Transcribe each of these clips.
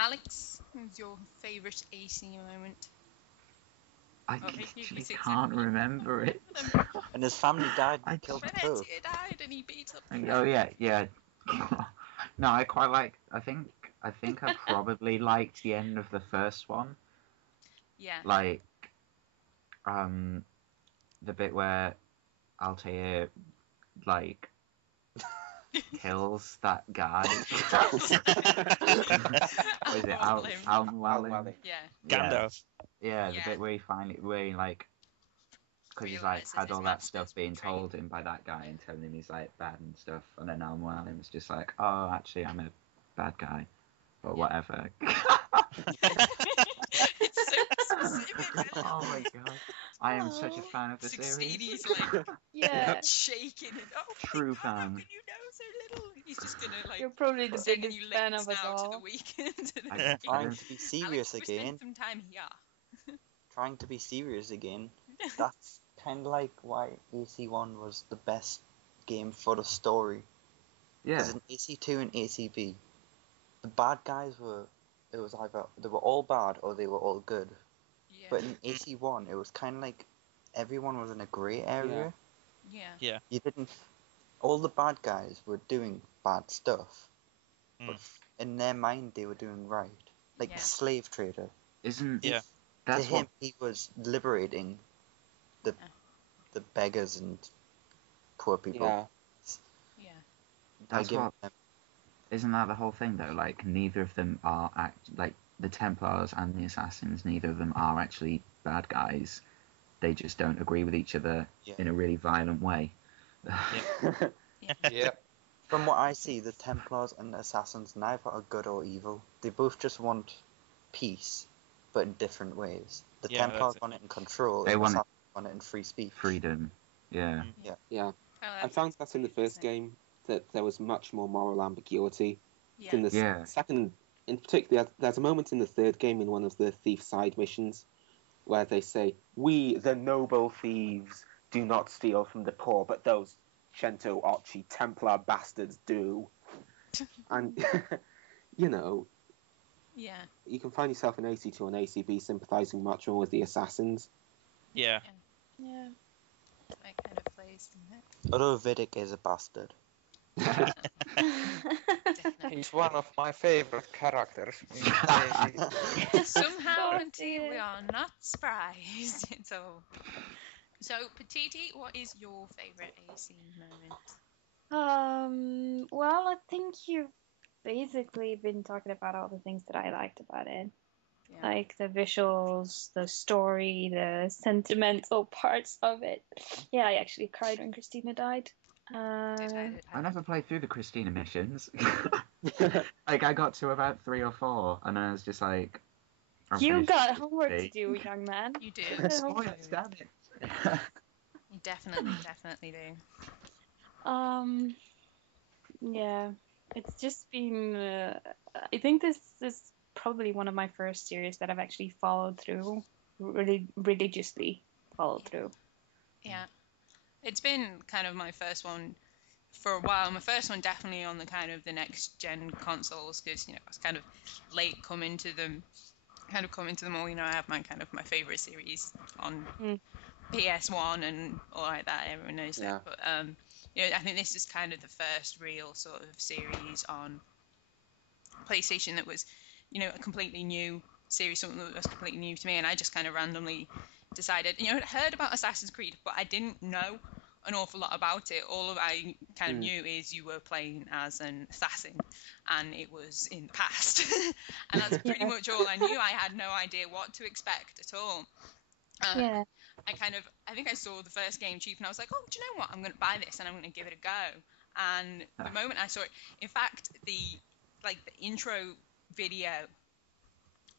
Alex, who's your favourite AC moment? I actually can't remember it. And his family died and killed the Pope. Venezia died and he beat up. Oh yeah. No, I quite like. I think I probably liked the end of the first one. Yeah. Like, the bit where Altair like kills that guy. Was it Al? Yeah. Gandalf. Yeah, the bit where he like, because he's like had all that stuff being told him by that guy and telling him he's like bad and stuff, and then Al was just like, oh, actually, I'm a bad guy, or whatever. It's so specific. Oh my god, I am such a fan of the series. Sixteeny's like shaking and True fan. How can you know so little? He's just gonna like. You're probably the biggest fan of us all. To the weekend. Trying to be serious Alex, again. spend some time here. Trying to be serious again. That's kind of like why AC1 was the best game for the story. Yeah. Because in AC2 and ACB, the bad guys were either they were all bad or they were all good. Yeah. But in AC1, it was kind of like everyone was in a grey area. Yeah. You didn't. All the bad guys were doing bad stuff, but in their mind they were doing right. Like the slave trader. To him, he was liberating the beggars and poor people. Yeah. That's what. Isn't that the whole thing though? Like neither of them are like the Templars and the Assassins. Neither of them are actually bad guys. They just don't agree with each other in a really violent way. Yeah. From what I see, the Templars and the Assassins neither are good or evil. They both just want peace, but in different ways. The Templars want it in control, and the Assassins want it in free speech. Freedom. Yeah. I found that in the first game that there was much more moral ambiguity. In the second, in particular, there's a moment in the third game in one of the thief side missions where they say, "We, the noble thieves, do not steal from the poor, but those Cento Archy Templar bastards do." And, you know, you can find yourself in AC2 and ACB sympathising much more with the Assassins. Yeah. That kind of plays, doesn't it? Although Vidic is a bastard. He's one of my favourite characters. Somehow, Hunty, we are not surprised. So, Petite, what is your favourite AC moment? Well, I think you've basically been talking about all the things that I liked about it. Yeah. Like the visuals, the story, the sentimental parts of it. Yeah, I actually cried when Christina died. I never played through the Christina missions. Like, I got to about 3 or 4, and I was just like... You got homework to do, young man. You do. Spoilers, damn it. You definitely do. Yeah. It's just been... I think this is probably one of my first series that I've actually followed through, really religiously followed through. Yeah. It's been kind of my first one for a while. My first one definitely on the kind of the next gen consoles because, you know, I was kind of late coming to them all. You know, I have my favourite series on PS1 and all like that. Everyone knows that. But, you know, I think this is kind of the first real sort of series on PlayStation that was, you know, a completely new series, something that was completely new to me, and I just kind of randomly decided, you know, I'd heard about Assassin's Creed, but I didn't know an awful lot about it. All I kind of knew is you were playing as an assassin, and it was in the past, and that's pretty much all I knew. I had no idea what to expect at all. I think I saw the first game cheap, and I was like, oh, do you know what? I'm going to buy this, and I'm going to give it a go. And the moment I saw it, in fact, the intro video,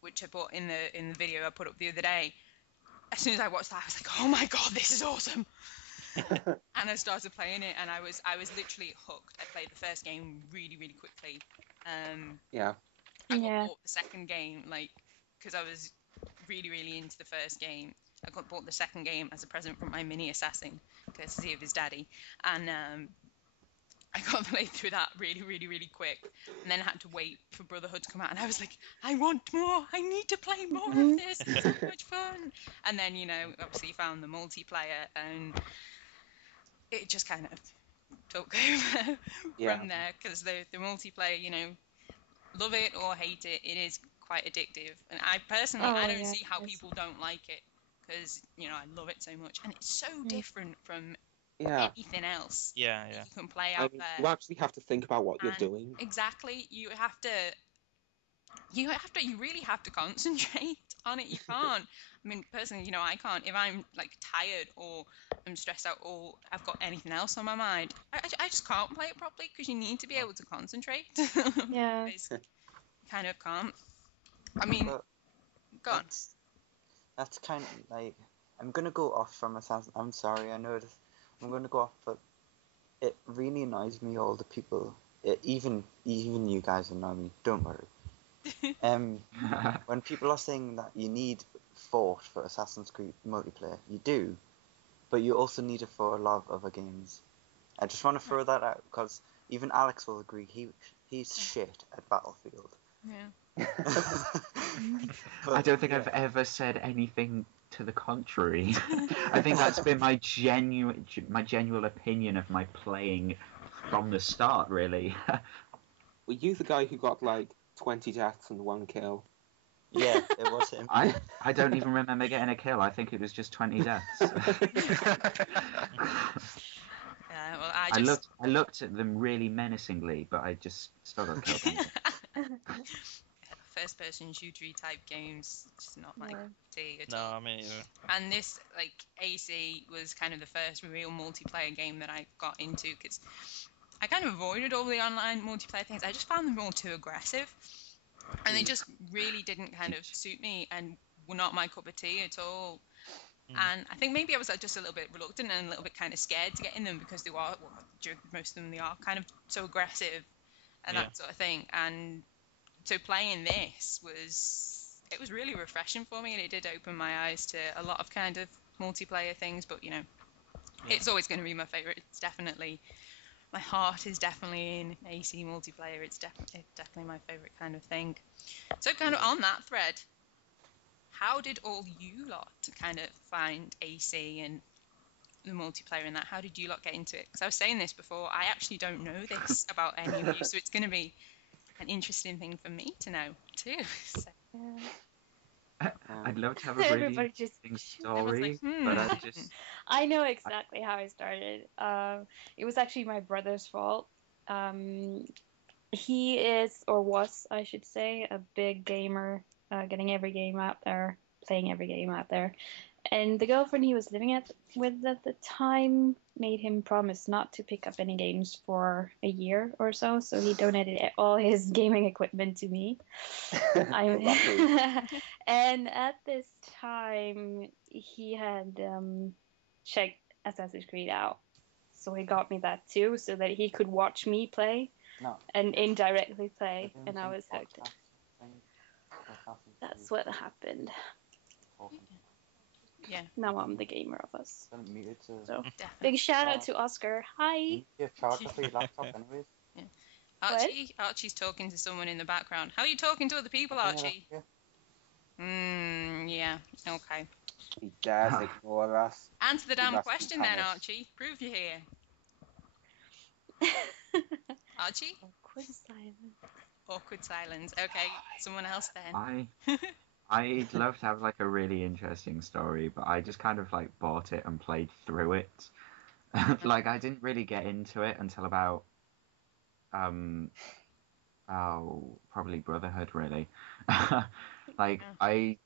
which I put in the video I put up the other day, as soon as I watched that, I was like, oh my god, this is awesome. And I started playing it, and I was literally hooked. I played the first game really, really quickly. I bought the second game, because I was really, really into the first game. I bought the second game as a present from my mini assassin, courtesy of his daddy. And I I got the playthrough that really, really, really quick, and then had to wait for Brotherhood to come out, and I was like, I want more, I need to play more of this, it's so much fun. And then, obviously found the multiplayer, and it just kind of took over from there, because the multiplayer, love it or hate it, it is quite addictive. And I personally, I don't see how people don't like it, because, I love it so much, and it's so different from anything else. Yeah. You can play out there. You actually have to think about what you're doing. Exactly. You really have to concentrate on it. You can't. I mean, personally, I can't. If I'm like tired or I'm stressed out or I've got anything else on my mind, I just can't play it properly, because you need to be able to concentrate. Yeah. You kind of can't. I mean, go on. That's kind of like, I'm gonna go off from Assassin. I'm sorry, I know this. I'm gonna go off, but it really annoys me, all the people. Even you guys annoy me. Don't worry. When people are saying that you need Fort for Assassin's Creed multiplayer, you do, but you also need it for a lot of other games. I just want to throw that out, because even Alex will agree he's shit at Battlefield. Yeah. I don't think I've ever said anything to the contrary. I think that's been my genuine opinion of my playing from the start, really. Were you the guy who got like 20 deaths and 1 kill? Yeah, it was him. I don't even remember getting a kill. I think it was just 20 deaths. Well, I looked at them really menacingly, but I just still got killed. First-person shootery type games, just not my tea at No, all. I mean, And this, like, AC was kind of the first real multiplayer game that I got into, because I kind of avoided all the online multiplayer things. I just found them all too aggressive, and they just really didn't kind of suit me and were not my cup of tea at all. And I think maybe I was just a little bit reluctant and a little bit kind of scared to get in them, because most of them, they are kind of so aggressive and that sort of thing. And so playing this was really refreshing for me, and it did open my eyes to a lot of kind of multiplayer things. But it's always going to be my favorite. It's definitely, my heart is definitely in AC multiplayer. It's definitely my favorite kind of thing. So kind of on that thread, how did all you lot kind of find AC and the multiplayer in that? How did you lot get into it? Because I was saying this before, I actually don't know this about any of you, so it's going to be an interesting thing for me to know too. So. I'd love to have a really interesting story, but I just... I know exactly how I started. It was actually my brother's fault. He is, or was, I should say, a big gamer, getting every game out there, playing every game out there. And the girlfriend he was living with at the time made him promise not to pick up any games for a year or so. So he donated all his gaming equipment to me. And at this time, he had checked Assassin's Creed out. So he got me that too, so that he could watch me play and indirectly play. And I was hooked. That's what happened. Yeah. Now I'm the gamer of us. So big shout out to Oscar. Hi. Charger for your laptop, anyways. Yeah. Archie's talking to someone in the background. How are you talking to other people, Archie? Yeah. Okay. He dares ignore us. Answer the damn question then, Archie. Prove you're here. Archie? Awkward silence. Okay. Someone else then. I'd love to have like a really interesting story, but I just kind of like bought it and played through it. Like I didn't really get into it until about probably Brotherhood really. Like I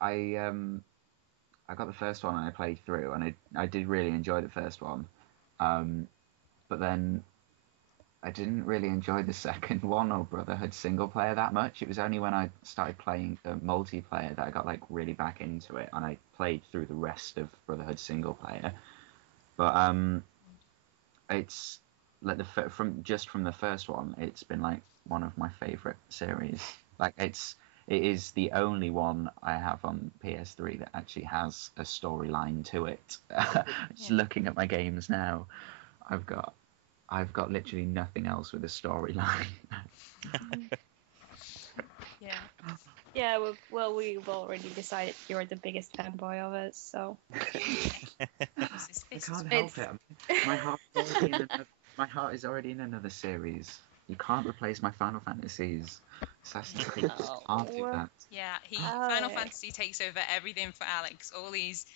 got the first one and I played through, and I did really enjoy the first one. But then I didn't really enjoy the second one or Brotherhood single player that much. It was only when I started playing the multiplayer that I got like really back into it, and I played through the rest of Brotherhood single player. But it's like from the first one, it's been like one of my favorite series. Like it is the only one I have on PS3 that actually has a storyline to it. Just looking at my games now, I've got I've got literally nothing else with a storyline. Yeah. Yeah, well, we've already decided you're the biggest fanboy of it, so. I can't help it. My heart is already in another series. You can't replace my Final Fantasies. Assassin's Creed just can't do that. Yeah, Final Fantasy takes over everything for Alex. All these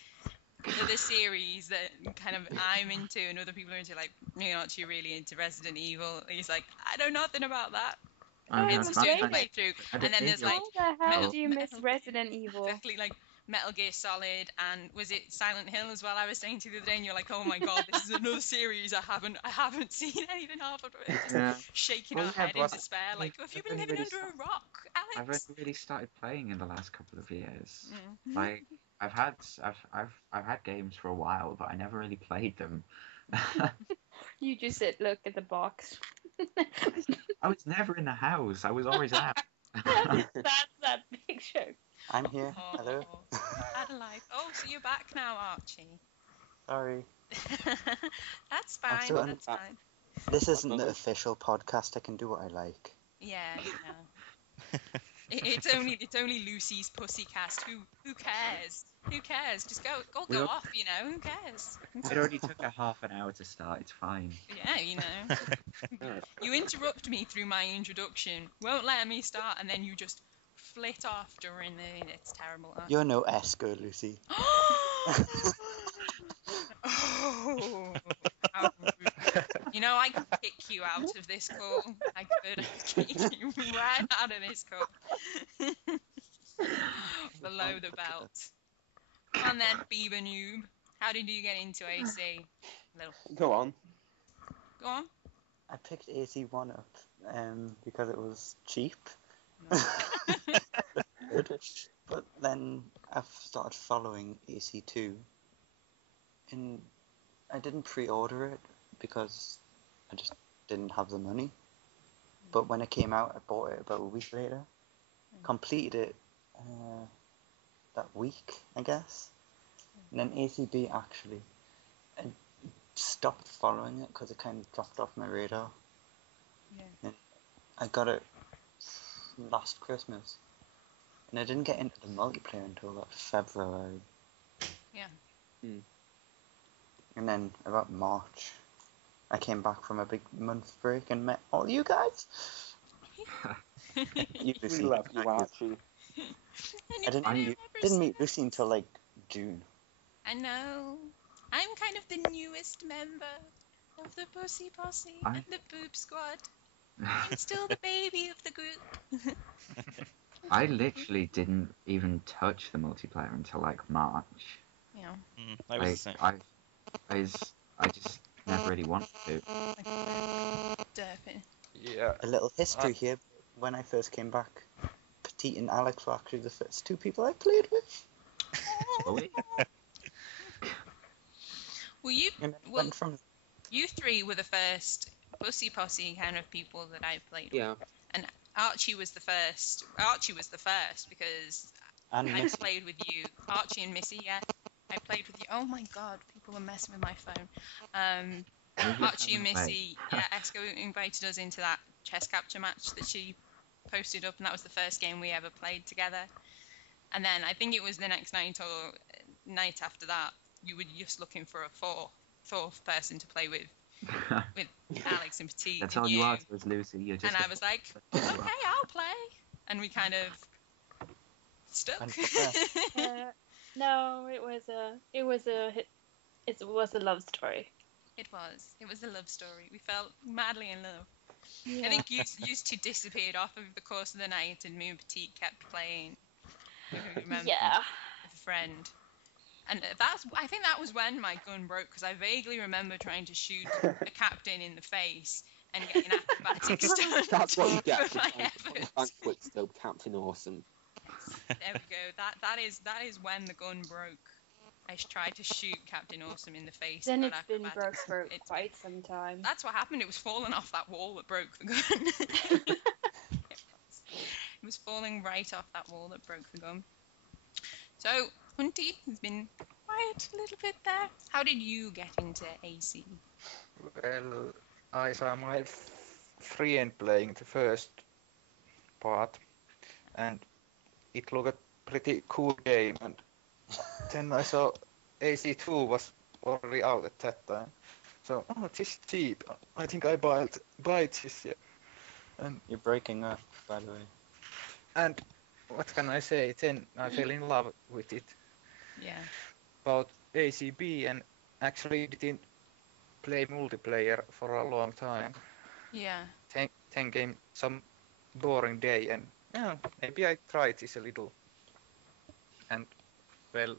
other series that kind of I'm into and other people are into, like, you're not too really into Resident Evil. He's like, I know nothing about that. It's just doing the playthrough. And then there's like, how the hell do you miss Resident Evil? Exactly, like Metal Gear Solid, and was it Silent Hill as well? I was saying to you the other day, and you're like, oh my god, this is another series I haven't seen anything of. Just shaking our head in despair, like, have you been living under a rock, Alex? I've only really started playing in the last couple of years. Like, I've had games for a while, but I never really played them. You just look at the box. I was never in the house. I was always out. That's that picture. I'm here. Hello. Adelaide. Oh, so you're back now, Archie. Sorry. That's fine. That's fine. This isn't the official podcast. I can do what I like. Yeah. It's only Lucie's PussyCast. Who cares? Who cares? Just go off, you know. Who cares? It already took a half an hour to start. It's fine. Yeah, you know. You interrupt me through my introduction, won't let me start, and then you just flit off during the. It's terrible. You're no Esco, Lucy. Oh, you know, I could kick you out of this call. I could kick you right out of this call. Below the belt. And then, Bieber Noob, how did you get into AC? Go on. Go on. I picked AC1 up because it was cheap. But then I've started following AC2. And I didn't pre-order it because I just didn't have the money. But when it came out, I bought it about a week later. Completed it that week, I guess. And then ACB actually, I stopped following it because it kind of dropped off my radar. Yeah. And I got it last Christmas. And I didn't get into the multiplayer until about February. Yeah. And then about March, I came back from a big month break and met all you guys. We love you, Archie. I didn't meet Lucy until like June. I know. I'm kind of the newest member of the Pussy Posse and the Boob Squad. I'm still the baby of the group. I literally didn't even touch the multiplayer until like March. Yeah. I was the same. I just never really wanted to. Derping. Yeah. A little history here. When I first came back, Petite and Alex were actually the first two people I played with. You three were the first Pussy Posse kind of people that I played with. Yeah. And Archie was the first. Archie was the first because I played with you. Archie and Missy, yeah. I played with you. Oh my god, people are messing with my phone. Archie and Missy, yeah, Esco invited us into that chess capture match that she posted up, and that was the first game we ever played together. And then I think it was the next night or night after that, you were just looking for a fourth person to play with Alex and Petite. That's all you asked was Lucy. You're just and I was like, okay, I'll play. And we kind of stuck. No, it was a love story. It was a love story. We felt madly in love. Yeah. I think you two disappeared off over the course of the night, and me and Petite kept playing. Remember, with a friend. And I think that was when my gun broke, because I vaguely remember trying to shoot a captain in the face and getting acrobatic stunts. That's what you get for my efforts. Quick-scope Captain Awesome. There we go. That is when the gun broke. I tried to shoot Captain Awesome in the face. Then it's been broke for quite some time. That's what happened. It was falling off that wall that broke the gun. It was falling right off that wall that broke the gun. So, Hunty has been quiet a little bit there. How did you get into AC? Well, I saw my friend playing the first part, and it looked a pretty cool game. And then I saw AC2 was already out at that time. So, this is cheap. I think I buy this. Yeah. And you're breaking up, by the way. And what can I say? Then I fell in love with it. Yeah. About ACB, and actually didn't play multiplayer for a long time. Yeah. Then came some boring day, and maybe I tried this a little. And well,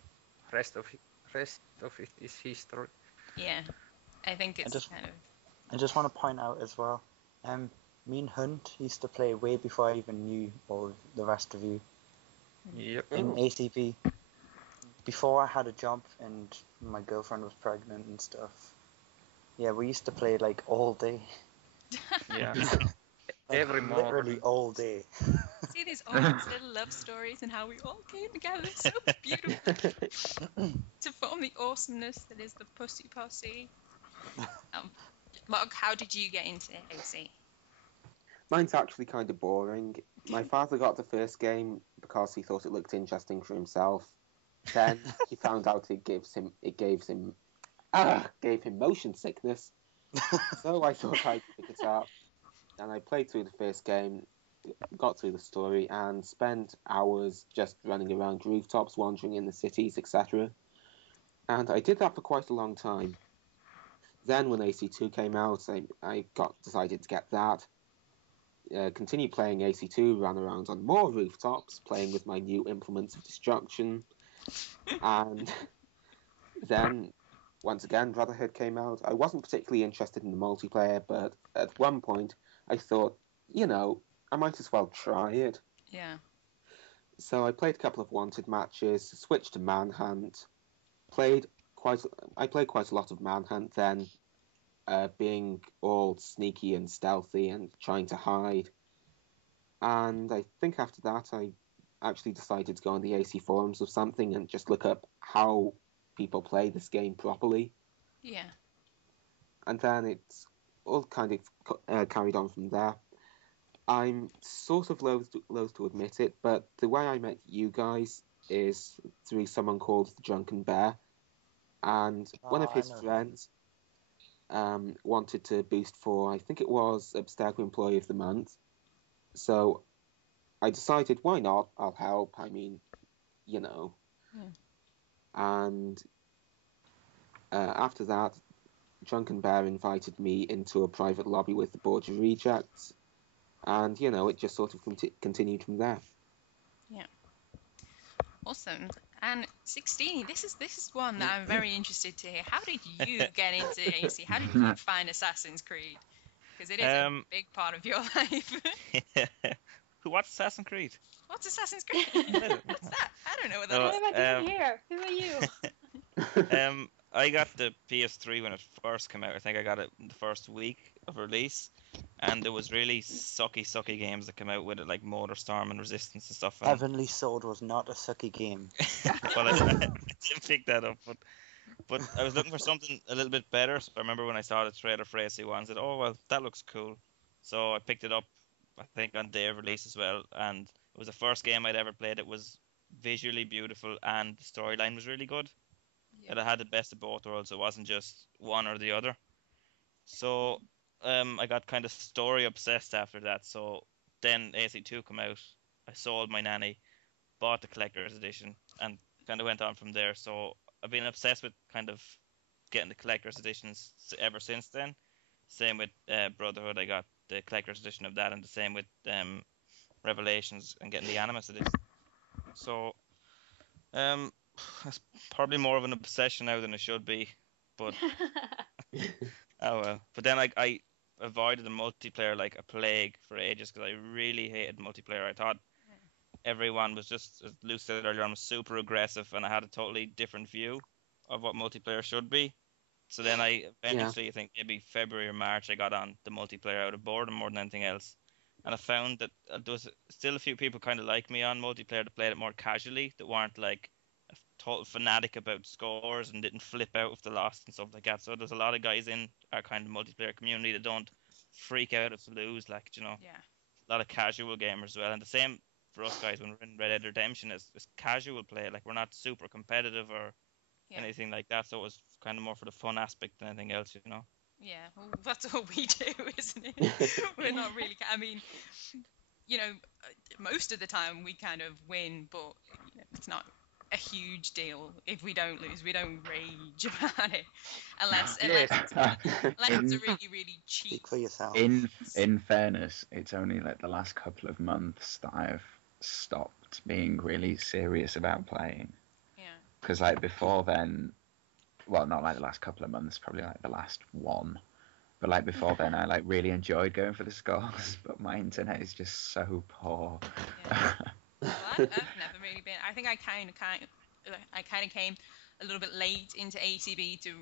rest of it is history. Yeah, I think it's I just want to point out as well. Me and Hunt used to play way before I even knew all of the rest of you. Yep. In ACB. Before I had a job and my girlfriend was pregnant and stuff. Yeah, we used to play like all day. Yeah. Like, every morning. Literally all day. See these awesome little love stories and how we all came together. So beautiful. To form the awesomeness that is the Pussy Posse. Log, how did you get into AC? Mine's actually kind of boring. My father got the first game because he thought it looked interesting for himself. Then he found out it gave him motion sickness. So I thought I'd pick it up, and I played through the first game, got through the story, and spent hours just running around rooftops, wandering in the cities, etc. And I did that for quite a long time. Then when AC2 came out, I decided to get that. Continued playing AC2, ran around on more rooftops, playing with my new implements of destruction. And then, once again, Brotherhood came out. I wasn't particularly interested in the multiplayer, but at one point I thought, I might as well try it. Yeah. So I played a couple of Wanted matches, switched to Manhunt, I played quite a lot of Manhunt then, being all sneaky and stealthy and trying to hide. And I think after that I actually decided to go on the AC forums or something and just look up how people play this game properly. Yeah. And then it's all kind of carried on from there. I'm sort of loath to admit it, but the way I met you guys is through someone called the Drunken Bear. And one of his friends wanted to boost for, I think it was Abstergo Employee of the Month. So I decided, why not? I'll help. I mean, Yeah. And after that, Drunken Bear invited me into a private lobby with the Borgia Rejects. And, it just sort of continued from there. Yeah. Awesome. And Sixteeny, this is one that I'm very interested to hear. How did you get into AC? How did you find Assassin's Creed? Because it is a big part of your life. What's Assassin's Creed? What's Assassin's Creed? What's that? I don't know what that is. What am I doing here? Who are you? I got the PS3 when it first came out. I think I got it in the first week of release. And there was really sucky games that came out with it, like Motorstorm and Resistance and stuff. Heavenly Sword was not a sucky game. Well, I didn't pick that up, but I was looking for something a little bit better. So I remember when I saw the trailer for AC1, I said, oh, well, that looks cool. So I picked it up, I think, on day of release as well. And it was the first game I'd ever played. It was visually beautiful and the storyline was really good. Yeah. It had the best of both worlds. It wasn't just one or the other. So I got kind of story obsessed after that. So then AC2 came out. I sold my nanny, bought the collector's edition, and kind of went on from there. So I've been obsessed with kind of getting the collector's editions ever since then. Same with Brotherhood. I got the collector's edition of that, and the same with Revelations and getting the Animus edition. So it's probably more of an obsession now than it should be, but oh well. But then I avoided the multiplayer like a plague for ages because I really hated multiplayer. I thought everyone was just, as Luke said earlier on, was super aggressive, and I had a totally different view of what multiplayer should be. So then I eventually, I think maybe February or March, I got on the multiplayer out of boredom more than anything else. And I found that there was still a few people kind of like me on multiplayer that played it more casually, that weren't like total fanatic about scores and didn't flip out if they lost and stuff like that. So there's a lot of guys in our kind of multiplayer community that don't freak out if they lose, like, you know. Yeah. A lot of casual gamers as well. And the same for us guys when we're in Red Dead Redemption is casual play. Like, we're not super competitive or anything like that. So it was kind of more for the fun aspect than anything else, you know. Yeah, well, that's all we do, isn't it? We're not really. I mean, you know, most of the time we kind of win, but you know, it's not a huge deal if we don't lose. We don't rage about it, unless it's a really, really cheap. Speak for yourself. In fairness, it's only like the last couple of months that I've stopped being really serious about playing. Yeah. Because like before then, well, not like the last couple of months, probably like the last one. But like before then, I like really enjoyed going for the scores. But my internet is just so poor. Yeah. Well, I've never really been. I think I kind of came a little bit late into ACB to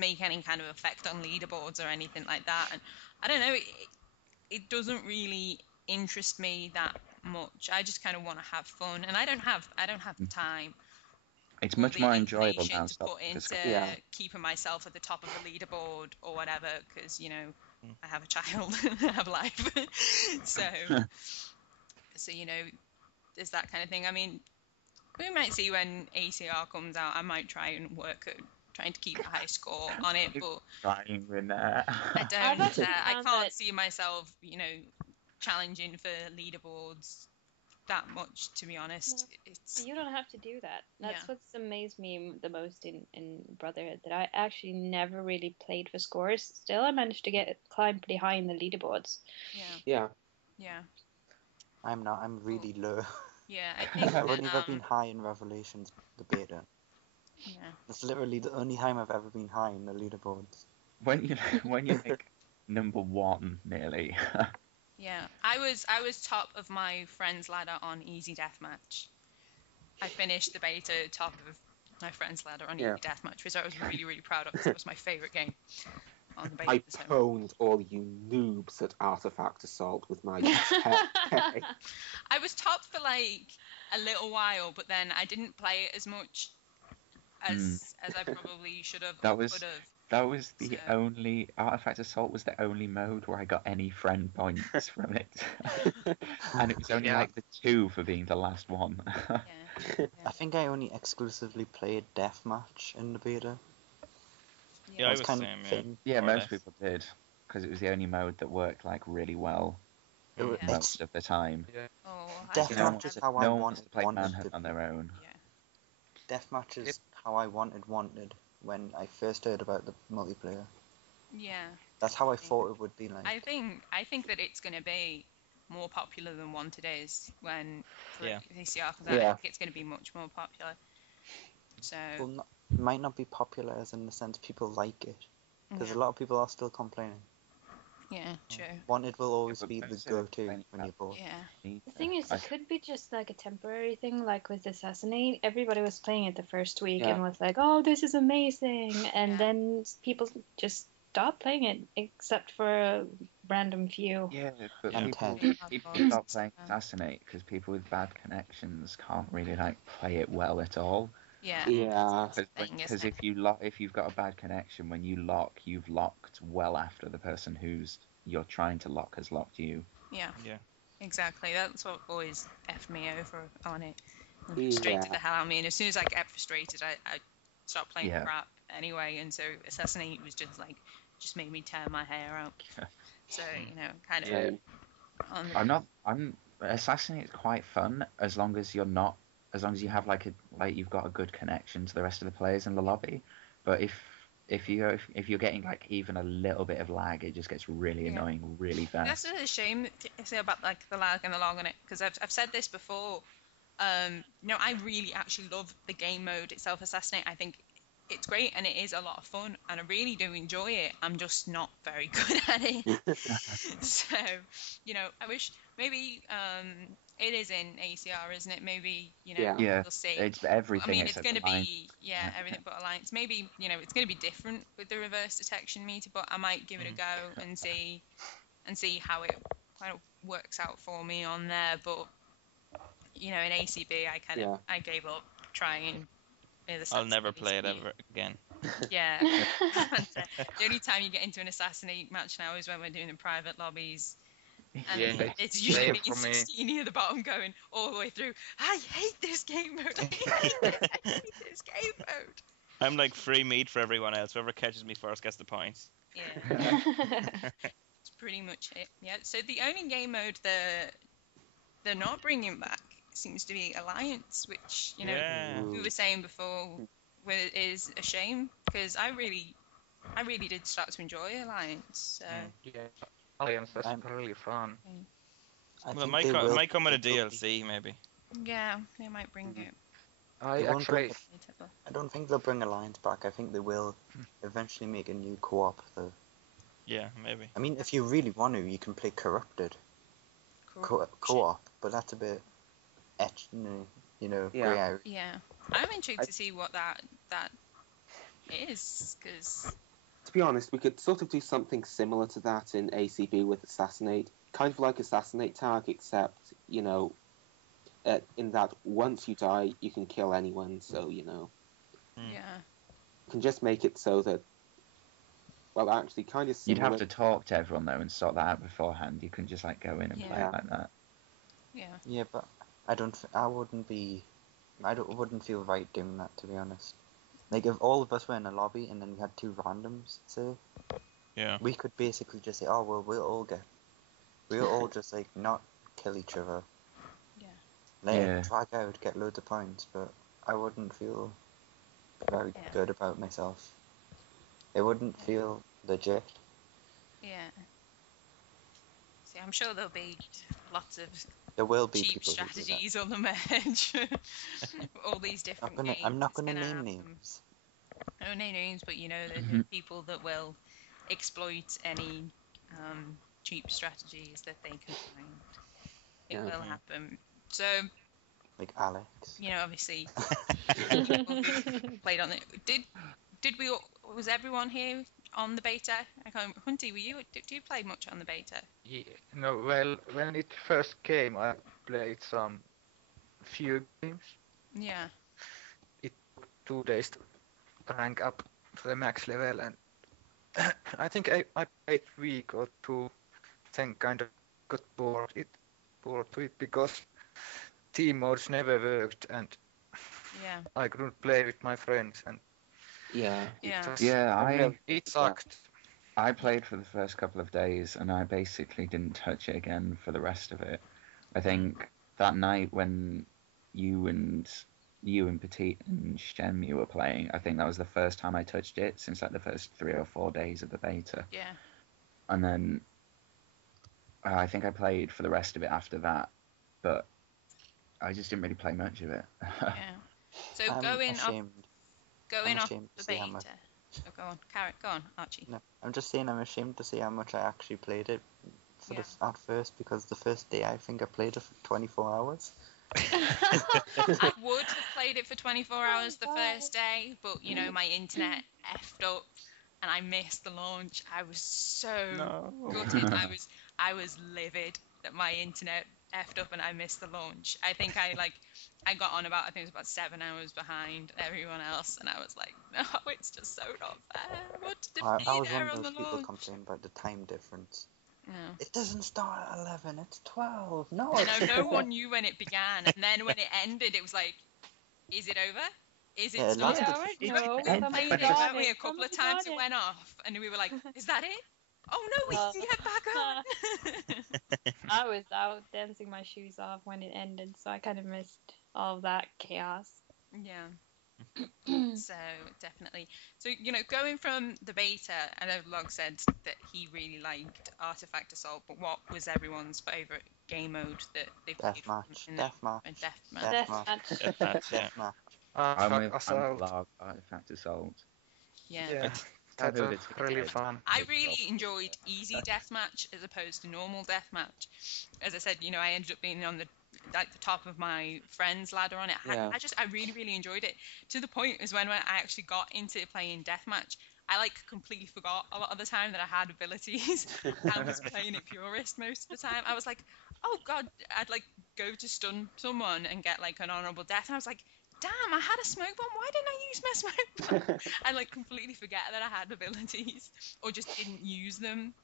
make any kind of effect on leaderboards or anything like that. And I don't know, it doesn't really interest me that much. I just kind of want to have fun, and I don't have the time. It's much more enjoyable now. To put into keeping myself at the top of the leaderboard or whatever, because you know I have a child, I have life, so you know there's that kind of thing. I mean, we might see when ACR comes out. I might try and work at trying to keep a high score on it, but I can't see myself, you know, challenging for leaderboards that much, to be honest. No, you don't have to do that. That's what's amazed me the most in Brotherhood, that I actually never really played for scores. Still, I managed to climb pretty high in the leaderboards. Yeah. I'm not. I'm really low. Yeah, I think I've only ever been high in Revelations, the beta. Yeah. That's literally the only time I've ever been high in the leaderboards. When you like number 1 nearly. Yeah, I was top of my friend's ladder on Easy Deathmatch. I finished the beta top of my friend's ladder on Easy Deathmatch, which I was really, really proud of because it was my favourite game on the beta. I pwned all you noobs at Artifact Assault with my I was top for like a little while, but then I didn't play it as much as I probably should have. That was the only Artifact Assault was the only mode where I got any friend points from it, and it was only like the 2 for being the last one. I think I only exclusively played Deathmatch in the beta. Yeah, I was kind of same. Yeah, most people did, because it was the only mode that worked like really well most of the time. Yeah. Deathmatch is how I wanted to play Manhunt on their own. Yeah. Deathmatch is how I wanted when I first heard about the multiplayer. Yeah. That's how I thought it would be like. I think that it's going to be more popular than Wanted is when VCR comes out. I think it's going to be much more popular. So. Well, it might not be popular as in the sense people like it, because a lot of people are still complaining. Yeah, true. Wanted will always be the go-to when you're bored. Yeah. The thing is, it could be just like a temporary thing, like with Assassinate. Everybody was playing it the first week and was like, "Oh, this is amazing," and then people just stopped playing it, except for a random few. Yeah, but people stop playing Assassinate because people with bad connections can't really like play it well at all. Yeah. Because if you've got a bad connection, when you lock, you've locked well after the person who's you're trying to lock has locked you. Yeah. Exactly. That's what always effed me over on it. Frustrated the hell out of me. And as soon as I get frustrated, I stop playing crap anyway. And so Assassinate was just made me tear my hair out. So you know, kind of. Assassinate is quite fun as long as you have you've got a good connection to the rest of the players in the lobby. But if you're getting like even a little bit of lag, it just gets really annoying really fast. That's a shame to say about like the lag and the log on it, because I've said this before. I really actually love the game mode itself, Assassinate. I think it's great and it is a lot of fun and I really do enjoy it. I'm just not very good at it. So, I wish maybe it is in ACR, isn't it? Maybe, we'll see. It's everything. I mean, it's going to be, everything but Alliance. Maybe, it's going to be different with the reverse detection meter, but I might give it a go and see how it kind of works out for me on there. But, in ACB, I gave up trying I'll never play it ever again. Yeah. The only time you get into an assassinate match now is when we're doing the private lobbies. And it's usually me and Sixteeny at the bottom going all the way through. I hate this game mode. I hate this game mode. I'm like free meat for everyone else. Whoever catches me first gets the points. Yeah. That's pretty much it. Yeah. So the only game mode they're not bringing back seems to be Alliance, which, you know, we were saying before is a shame, because I really did start to enjoy Alliance. So. Yeah, Alliance was really fun. Well, it might come with a DLC, maybe. Yeah, they might bring it. I don't think they'll bring Alliance back. I think they will eventually make a new co-op, though. Yeah, maybe. I mean, if you really want to, you can play Corrupted. Co-op, but that's a bit grey area. Yeah, I'm intrigued to see what that is, because... To be honest, we could sort of do something similar to that in ACB with Assassinate. Kind of like Assassinate Tag, except, in that once you die, you can kill anyone, so, Yeah. You can just make it so that, well, actually, kind of similar. You'd have to talk to everyone, though, and sort that out beforehand. You couldn't just, go in and play it like that. Yeah. Yeah, but I wouldn't feel right doing that, to be honest. Like, if all of us were in a lobby and then we had two randoms, say, we could basically just say, oh, well, we'll all just, not kill each other. Yeah. Drag out, get loads of points, but I wouldn't feel very good about myself. It wouldn't feel legit. Yeah. See, I'm sure there'll be lots of cheap strategies on the merge. All these different games. I'm not going to name names. No names, but the people that will exploit any cheap strategies that they can find. It will happen. So, like Alex. Obviously, played on it. Did we? Was everyone here on the beta? Hunty, did you play much on the beta? Yeah, no, well, when it first came, I played some few games. Yeah. It took 2 days to rank up to the max level, and I think I played a week or two, then kind of got bored to it because team modes never worked, and I couldn't play with my friends, and it sucked. I played for the first couple of days, and I basically didn't touch it again for the rest of it. I think that night when you and Petit and Shenmue were playing, I think that was the first time I touched it since the first 3 or 4 days of the beta. Yeah. And then I think I played for the rest of it after that, but I just didn't really play much of it. Yeah. So going off the beta. Go on, Archie. No, I'm just saying I'm ashamed to say how much I actually played it at first, because the first day I think I played it for 24 hours. I would have played it for 24 hours the first day, but my internet effed up and I missed the launch. I was so gutted. I was livid that my internet effed up and I missed the launch. I think I got on about 7 hours behind everyone else, and I was like, no, it's just so not fair. What did I was one of those people complaining about the time difference. Yeah. It doesn't start at 11, it's 12. No, no one knew when it began, and then when it ended, it was like, is it over? Is it started? We played it, weren't we? A couple of times it went off, and we were like, is that it? Oh no, we can get back on. I was out dancing my shoes off when it ended, so I kind of missed all of that chaos. Yeah. So definitely. So going from the beta, I know Log said that he really liked Artifact Assault, but what was everyone's favourite game mode that they played? Deathmatch. I'm with Log, Artifact Assault. Yeah. That was really fun. I really enjoyed easy deathmatch as opposed to normal deathmatch. As I said, I ended up being on the top of my friend's ladder on it. I really, really enjoyed it. To the point is when I actually got into playing deathmatch, I completely forgot a lot of the time that I had abilities. I was playing it purist most of the time. I was like, oh god, I'd go to stun someone and get an honorable death, and I was like, damn, I had a smoke bomb. Why didn't I use my smoke bomb? I like completely forget that I had abilities or just didn't use them.